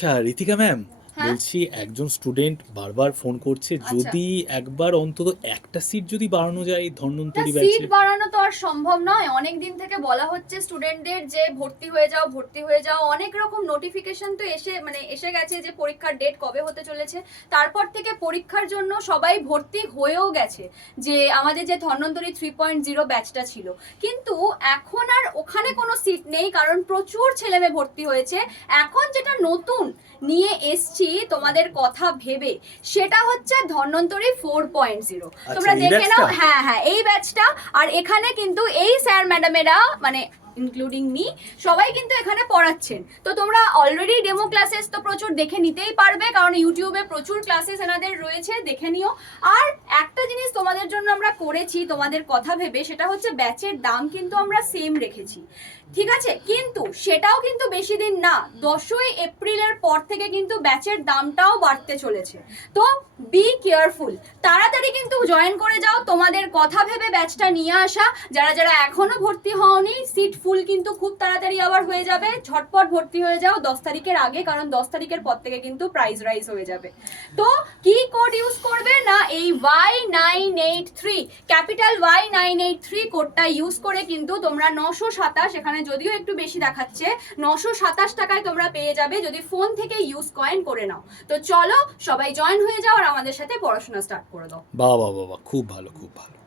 আচ্ছা ঋতিকা ম্যাম, হ্যাঁ। বলছি একজন স্টুডেন্ট বারবার ফোন করছে, আচ্ছা। যদি একবার অন্তত একটা সিট যদি বাড়ানো যায় না, ধন্বন্তরী সিট ব্যাচে। বাড়ানো তো আর সম্ভব নয়। অনেক দিন থেকে বলা হচ্ছে স্টুডেন্টদের যে ভর্তি হয়ে যাও ভর্তি হয়ে যাও, অনেক রকম নোটিফিকেশন তো এসে গেছে যে পরীক্ষার ডেট কবে হতে চলেছে। তারপর থেকে পরীক্ষার জন্য সবাই ভর্তি হয়েও গেছে, যে আমাদের যে ধন্বন্তরী 3.0 ব্যাচটা ছিল। কিন্তু এখন আর ওখানে কোনো সিট নেই, কারণ প্রচুর ছেলেমেয়ে ভর্তি হয়েছে। এখন যেটা নতুন নিয়ে এসছি তোমাদের কথা ভেবে, সেটা হচ্ছে ধন্বন্তরী 4.0। আচ্ছা, তোমরা এই দেখে নাও। ব্যাচটা। হ্যাঁ হ্যাঁ, এই ব্যাচটা। আর এখানে কিন্তু এই স্যার ম্যাডামেরা, মানে ইনক্লুডিং মি, সবাই কিন্তু এখানে পড়াচ্ছেন। তো তোমরা অলরেডি ডেমো ক্লাসেস তো প্রচুর দেখে নিতেই পারবে, কারণ ইউটিউবে প্রচুর ক্লাসেস এনাদের রয়েছে, দেখে নিও। আর একটা জিনিস তোমাদের জন্য আমরা করেছি তোমাদের কথা ভেবে, সেটা হচ্ছে ব্যাচের দাম কিন্তু আমরা সেম রেখেছি, ঠিক আছে? কিন্তু সেটাও কিন্তু বেশি দিন না, 10ই এপ্রিলের পর থেকে কিন্তু ব্যাচের দামটাও বাড়তে চলেছে। তো বি কেয়ারফুল, তাড়াতাড়ি কিন্তু জয়েন করে যাও। তোমাদের কথা ভেবে ব্যাচটা নিয়ে আসা। যারা যারা এখনো ভর্তি হওনি, সিট ফুল কিন্তু খুব তাড়াতাড়ি আবার হয়ে যাবে। ঝটপট ভর্তি হয়ে যাও 10 তারিখের আগে, কারণ 10 তারিখের পর থেকে কিন্তু প্রাইস রাইজ হয়ে যাবে। তো কি কোড ইউজ করবে না, এই Y983, ক্যাপিটাল Y983 কোডটা ইউজ করে কিন্তু তোমরা 927, এখানে যদিও একটু বেশি দেখাচ্ছে, 927 টাকায় তোমরা পেয়ে যাবে যদি ফোন থেকে ইউজ কয়েন করে নাও। তো চলো সবাই জয়েন হয়ে যাও আর আমাদের সাথে পড়াশোনা স্টার্ট করে দাও। বাহ বাহ বাহ বাহ, খুব ভালো খুব ভালো।